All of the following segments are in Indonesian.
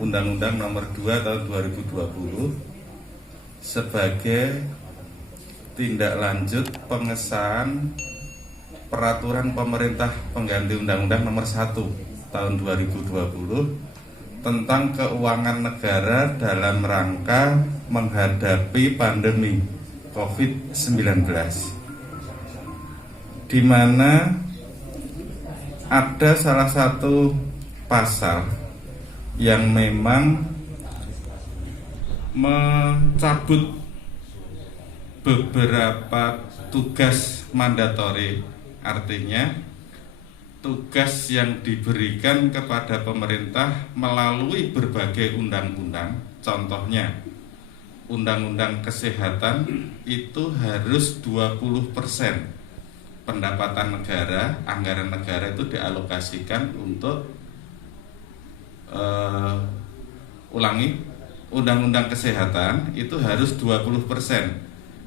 Undang-Undang Nomor 2 Tahun 2020 sebagai tindak lanjut pengesahan Peraturan Pemerintah Pengganti Undang-Undang Nomor 1 Tahun 2020 tentang keuangan negara dalam rangka menghadapi pandemi COVID-19, di mana ada salah satu pasal yang memang mencabut beberapa tugas mandatori, artinya tugas yang diberikan kepada pemerintah melalui berbagai undang-undang. Contohnya Undang-Undang Kesehatan itu harus 20% pendapatan negara, anggaran negara itu dialokasikan untuk Undang-Undang Kesehatan itu harus 20%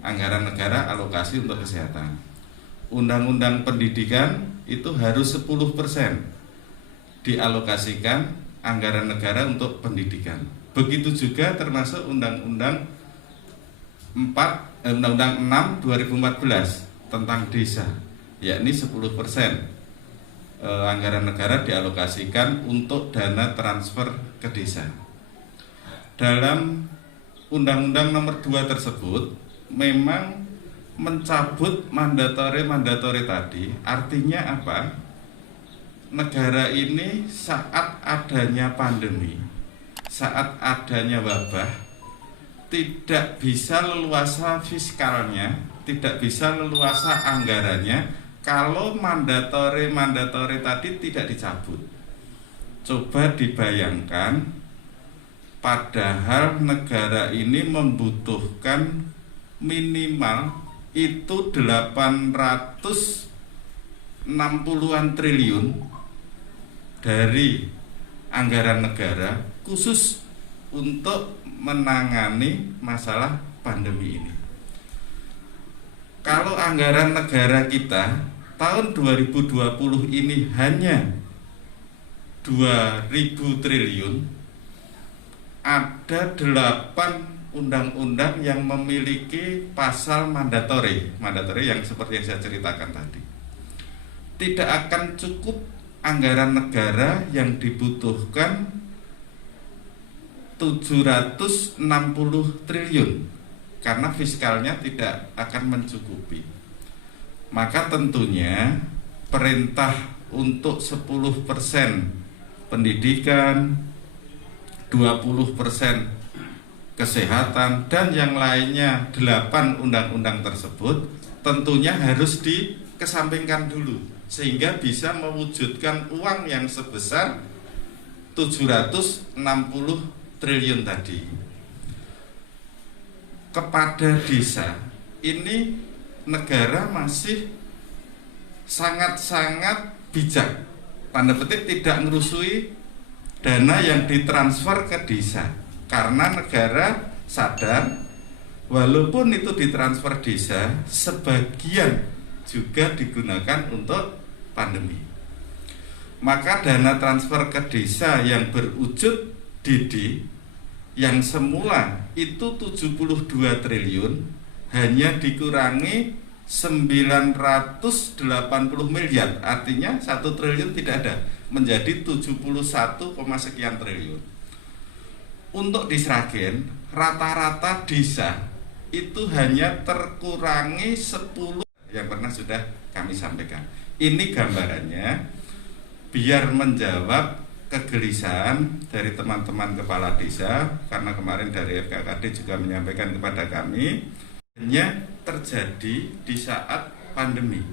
anggaran negara alokasi untuk kesehatan. Undang-Undang Pendidikan itu harus 10% dialokasikan anggaran negara untuk pendidikan. Begitu juga termasuk Undang-Undang 6 2014 tentang desa, yakni 10% anggaran negara dialokasikan untuk dana transfer ke desa. Dalam Undang-Undang Nomor 2 tersebut memang mencabut mandatori tadi. Artinya apa? Negara ini saat adanya pandemi, saat adanya wabah, tidak bisa leluasa fiskalnya, tidak bisa leluasa anggarannya kalau mandatori tadi tidak dicabut. Coba dibayangkan, padahal negara ini membutuhkan minimal itu 860-an triliun dari anggaran negara khusus untuk menangani masalah pandemi ini. Kalau anggaran negara kita tahun 2020 ini hanya 2.000 triliun, ada 8 undang-undang yang memiliki pasal mandatori yang seperti yang saya ceritakan tadi. Tidak akan cukup anggaran negara yang dibutuhkan 760 triliun karena fiskalnya tidak akan mencukupi. Maka tentunya perintah untuk 10% pendidikan, 20% kesehatan, dan yang lainnya 8 undang-undang tersebut tentunya harus dikesampingkan dulu sehingga bisa mewujudkan uang yang sebesar 760 triliun tadi. Kepada desa ini negara masih sangat-sangat bijak, tanda petik tidak merusui dana yang ditransfer ke desa, karena negara sadar walaupun itu ditransfer desa, sebagian juga digunakan untuk pandemi. Maka dana transfer ke desa yang berwujud DD yang semula itu 72 triliun hanya dikurangi 980 miliar, artinya 1 triliun tidak ada, menjadi 71, sekian triliun. Untuk di Sragen rata-rata desa itu hanya terkurangi 10 yang pernah sudah kami sampaikan. Ini gambarannya biar menjawab kegelisahan dari teman-teman kepala desa, karena kemarin dari FKKD juga menyampaikan kepada kami hanya terjadi di saat pandemi.